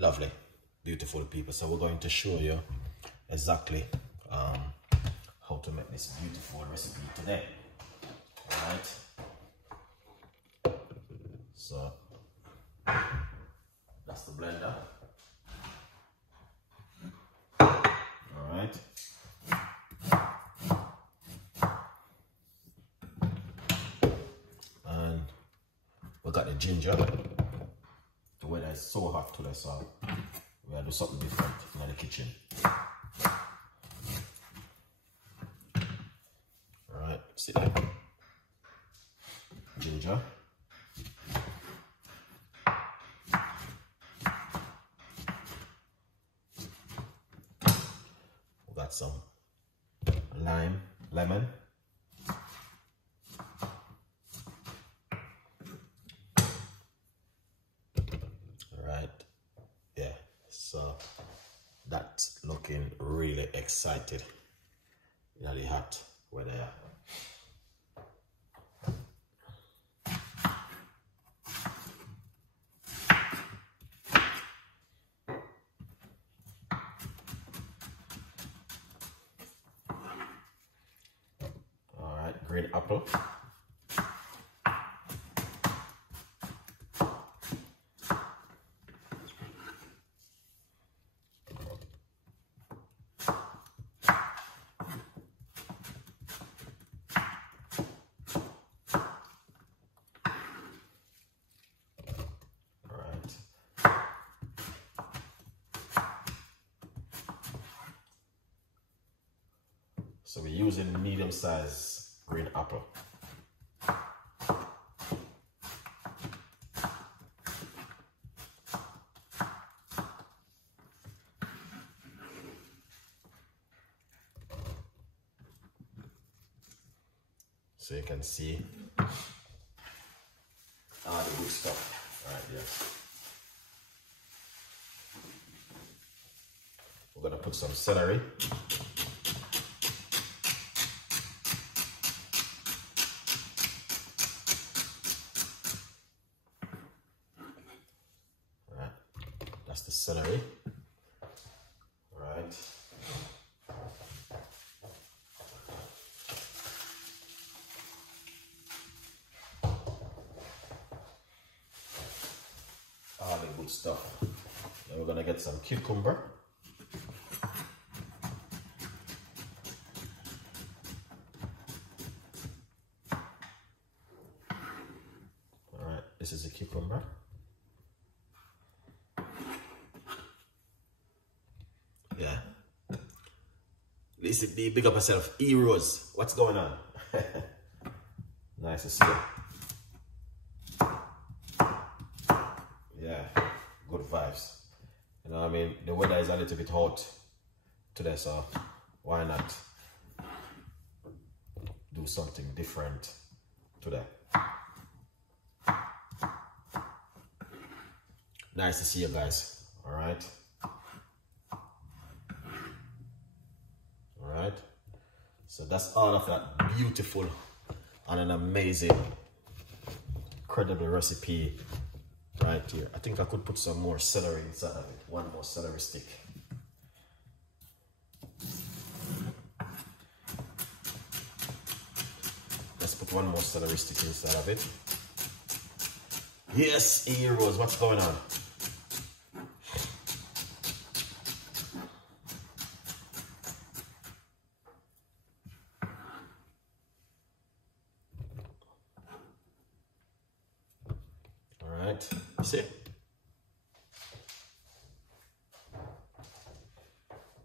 Lovely, beautiful people. So we're going to show you exactly how to make this beautiful recipe today. All right. So that's the blender. All right. And we got the ginger. The weather is so hot today, so we gotta do something different in the kitchen. All right, see that? Ginger. We got some lemon. So that's looking really excited. Really hot weather. All right, green apple. So we're using medium-sized green apple. So you can see all the good stuff right there. We're gonna put some celery. That's the celery. All right. All the good stuff. Then we're gonna get some cucumber. All right, this is the cucumber. Yeah. Listen, big up yourself. E-Rose, what's going on? Nice to see you. Yeah, good vibes. You know what I mean? The weather is a little bit hot today, so why not do something different today? Nice to see you guys. All right. Alright, so that's all of that beautiful and an amazing, incredible recipe right here. I think I could put some more celery inside of it. One more celery stick. Let's put one more celery stick inside of it. Yes, E-Rose, what's going on? See?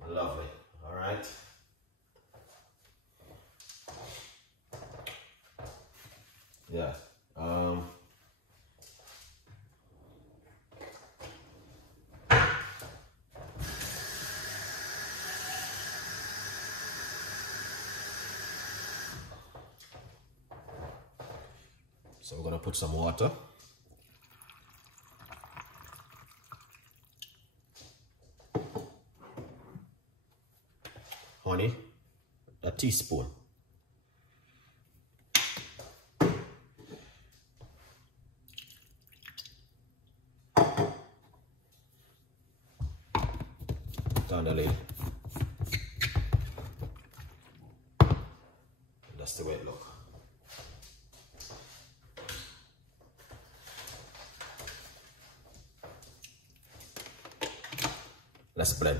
Lovely. All right. Yeah. So we're gonna put some water. Honey, a teaspoon. on the lid. That's the way it looks. Let's blend.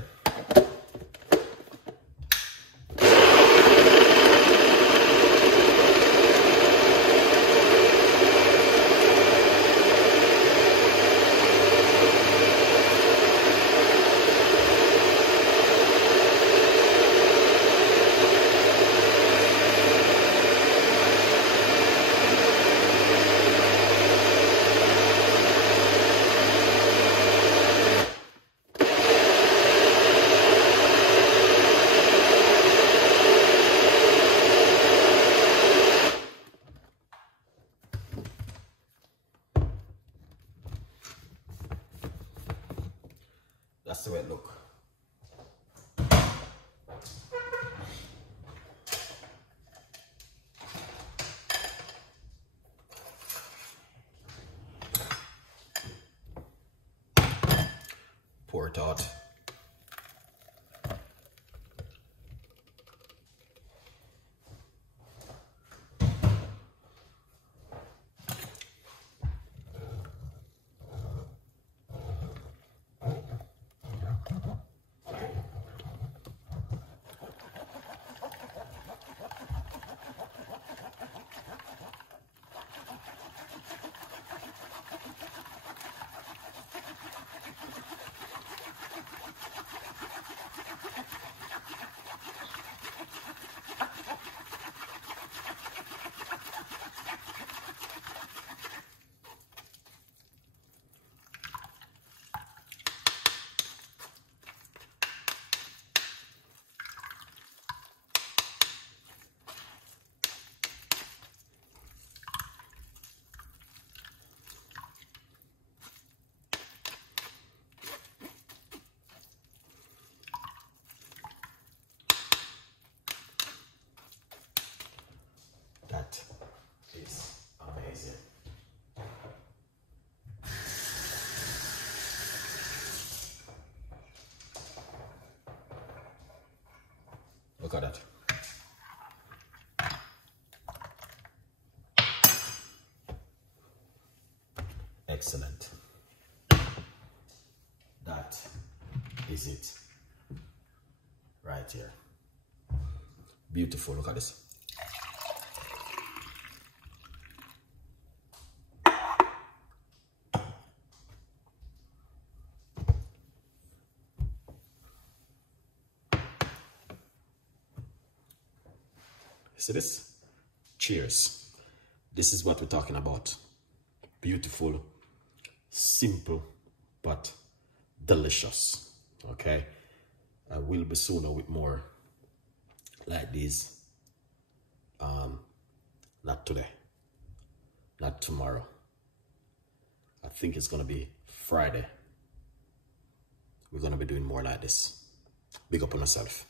That's the way it looks. Pour it out. That is amazing. Look at that. Excellent. That is it. Right here. Beautiful. Look at this. See this? Cheers. This is what we're talking about. Beautiful, simple, but delicious. Okay? I will be sooner with more like these. Not today. Not tomorrow. I think it's gonna be Friday. We're gonna be doing more like this. Big up on yourself.